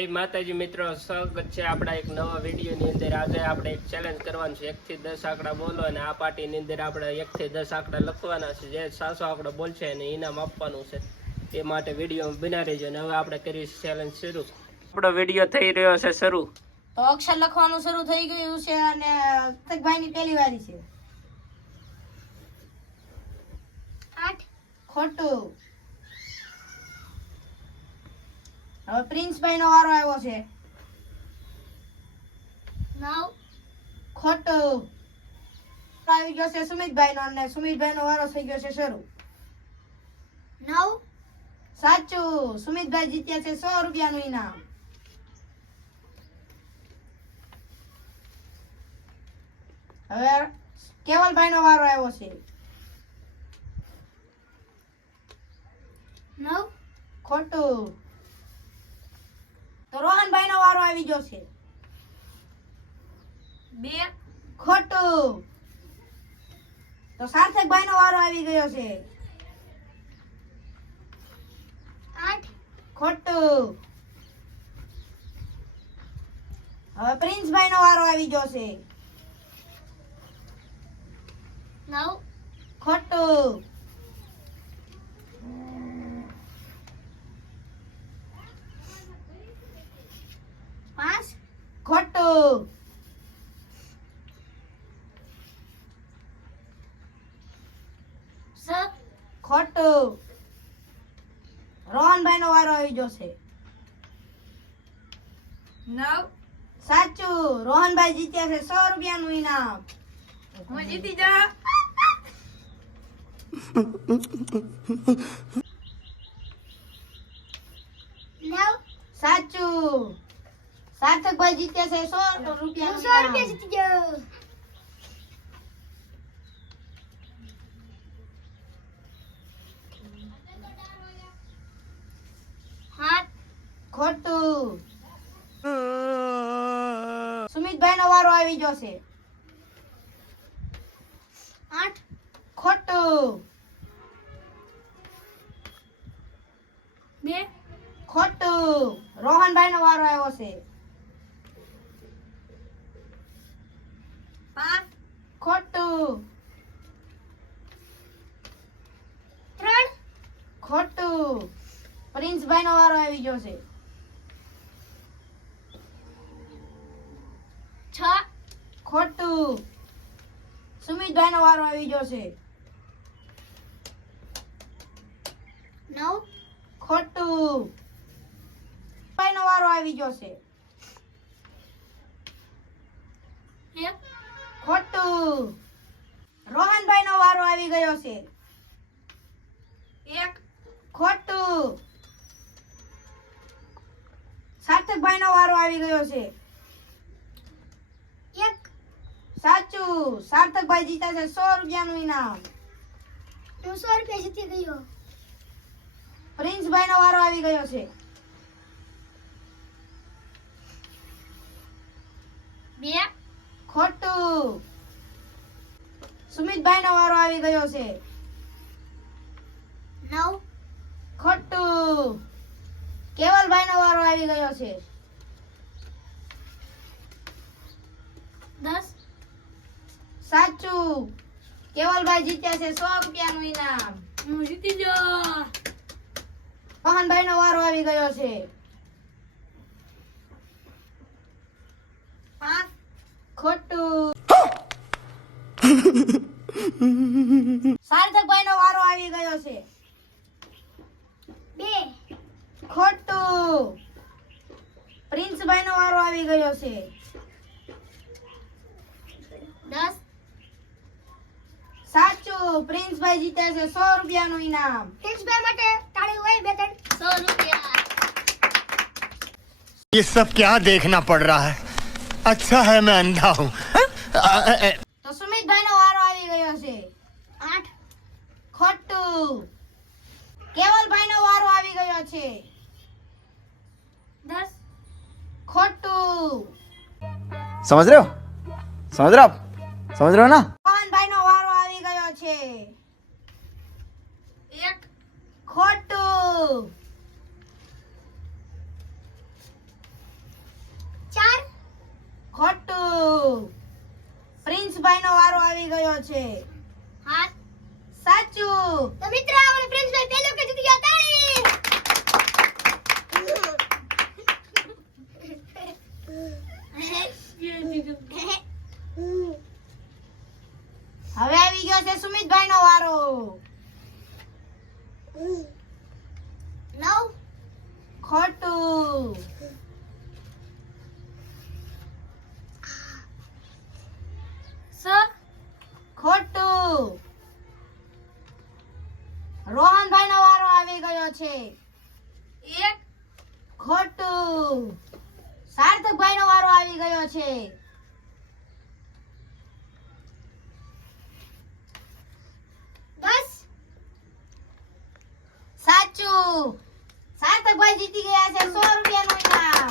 જય માતાજી મિત્રો સ્વાગત છે આપણા એક નવા વિડીયોની અંદર. આજે આપણે એક ચેલેન્જ કરવાનું છે. એકથી દસ આંકડા બોલો અને આ પાર્ટીની અંદર આપણે એકથી દસ આંકડા લખવાના છે. જે સાસો આંકડો બોલશે અને ઇનામ આપવાનું છે. એ માટે વીડિયો બના રહેજો અને હવે આપણે કરીશું ચેલેન્જ શરૂ. આપણો વીડિયો થઈ રહ્યો છે શરૂ. તો અક્ષર લખવાનું શરૂ થઈ ગયું છે અને ભાઈ ની પહેલી વારી છે. આઠ. ખોટું. હવે પ્રિન્સભાઈ નો વારો આવ્યો છે. નવ. ખોટું આવી ગયો છે સુમિતભાઈ નો અને સુમિતભાઈ નો વારો થઈ ગયો છે શરૂ. નવ. સાચું સુમિતભાઈ જીત્યા છે સો રૂપિયાનું ઇનામ. હવે કેવલભાઈ નો વારો આવ્યો છે. નવ. ખોટું નો વારો આવી ગયો છે. બે. ખોટું. તો સાર્થકભાઈ નો વારો આવી ગયો છે. આઠ. ખોટું. હવે પ્રિન્સભાઈ નો વારો આવી ગયો છે. નવ. ખોટું પાંચ ખોટું સ ખોટું ગયો છે. નવ. સાચું. રોહનભાઈ જીત્યા છે. સો રૂપિયાનું ઇનામ. હું જીતી જા. સાચું. સાર્થકભાઈ જીત્યા છે. સો રૂપિયા સો રૂપિયા જીતી ગયો. ખોટું. સુમિતભાઈ નો વારો આવી ગયો છે. આઠ ખોટું. બે ખોટું. રોહનભાઈ નો વારો આવ્યો છે. પાંચ ખોટું. ત્રણ ખોટું. પ્રિન્સભાઈ નો વારો આવી ગયો છ. ખોટું. સુમિતભાઈ નો વારો આવી ગયો છે. નવ. ખોટું. ભાઈ નો વારો આવી ગયો છે. ખોટું. રોહનભાઈ નો વારો આવી ગયો છે. એક. ખોટું. સાર્થકભાઈ નો વારો આવી ગયો છે એક સાચું સાર્થકભાઈ જીતા છે સો રૂપિયાનું ઇનામ. હું સો રૂપિયા જીતી ગયો. પ્રિન્સભાઈ નો વારો આવી ગયો છે. બે. ખોટું. સુમિતભાઈ નો વારો આવી ગયો છે. નવ. ખોટું. કેવલભાઈ નો વારો આવી ગયો છે. દસ. સાચું. કેવલભાઈ જીત્યા છે સો રૂપિયાનું ઇનામ. હું જીતી ગયો. પવનભાઈ નો વારો આવી ગયો છે. પાંચ ખોટું. સાર્થકભાઈ નો વારો આવી ગયો છે. બે. ખોટું. પ્રિન્સભાઈ નો વારો આવી ગયો છે દસ સાચું પ્રિન્સભાઈ જીત્યા છે સો રૂપિયાનું ઇનામ પ્રિન્સભાઈ માટે તાળી હોય બે ત્રણ સો રૂપિયા ये सब क्या देखना पड़ रहा है अच्छा है मैं अंधा हूँ તો સુમિતભાઈ નો વારો આવી ગયો છે આઠ ખોટું કેવલભાઈ નો વારો આવી ગયો છે દસ ખોટું समझ रहे हो समझ रहे हो आप ચાર. ખોટું. પ્રિન્સભાઈ નો વારો આવી ગયો છે. સ ખોટું. રોહનભાઈ નો વારો આવી ગયો છે. એક. ખોટું. સાર્થકભાઈ નો વારો આવી ગયો છે દસ સાચું સાર્થકભાઈ જીતી ગયા છે સો રૂપિયાનું ઇનામ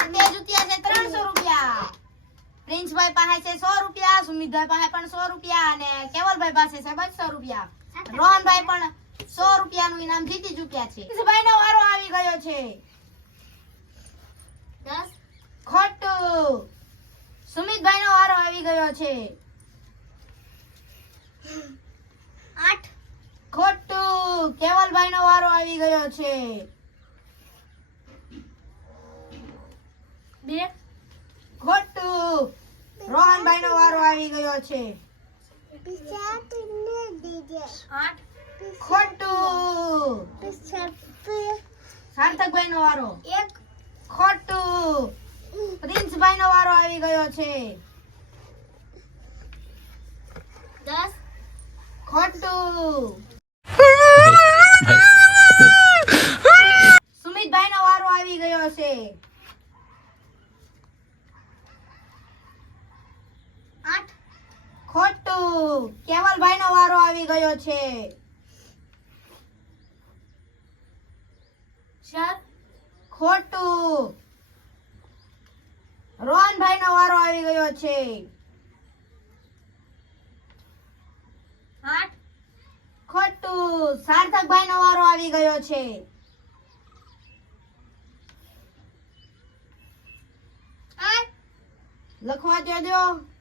અને તે જીત્યા છે ત્રણસો રૂપિયા પ્રિન્સભાઈ પાસે છે સો રૂપિયા સુમિતભાઈ પાસે પણ સો રૂપિયા અને કેવલભાઈ પાસે છે બસો રૂપિયા. રોહનભાઈ પણ સો રૂપિયાનું ઇનામ જીતી ચુક્યા છે. ભાઈ નો વારો આવી ગયો છે. ખોટું. સુમિતભાઈ નો વારો આવી ગયો છે. આઠ. ખોટું. કેવલભાઈ નો વારો આવી ગયો છે. બે. ખોટું. રોહનભાઈ નો વારો આવી ગયો છે. ખોટું. સાર્થકભાઈ નો વારો. એક. ખોટું. પ્રિન્સભાઈ નો વારો આવી ગયો છે. દસ. ખોટું સુમિતભાઈ નો વારો આવી ગયો છે આઠ ખોટું કેવલભાઈ નો વારો આવી ગયો છે. ખોટું. રોહનભાઈ નો વારો આવી ગયો છે. ખોટું. સાર્થકભાઈ નો વારો આવી ગયો છે. લખવા દેજો.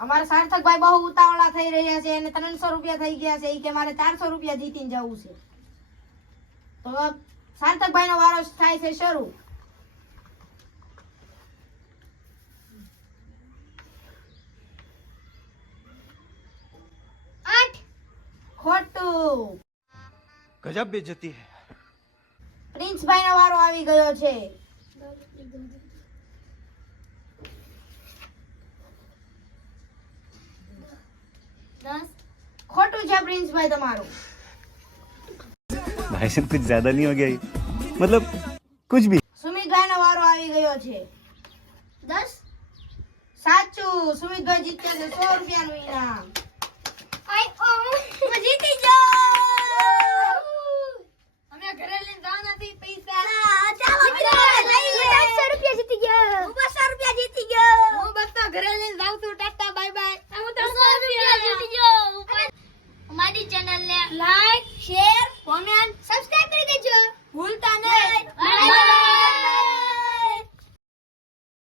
અમારે સાર્થક ભાઈ બહુ ઉતાવળા થઈ રહ્યા છે અને ત્રણસો રૂપિયા થઈ ગયા છે એ કે મારે ચારસો રૂપિયા જીતીને જવું છે. તો સાર્થકભાઈનો વારો થાય છે શરૂ. ખોટું. ગજબ બેજતી હે. પ્રિન્સભાઈ નો વારો આવી ગયો છે. દસ. ખોટું છે પ્રિન્સભાઈ તમારું. भाई साहब कुछ ज्यादा नहीं हो गया ये? मतलब कुछ भी વારો આવી ગયો છે. દસ. સાચું. સુમિતભાઈ જીત્યા છે સો રૂપિયાનું ઇનામ. જીતી જાઉં અમે ઘરે લઈને જવાના નથી.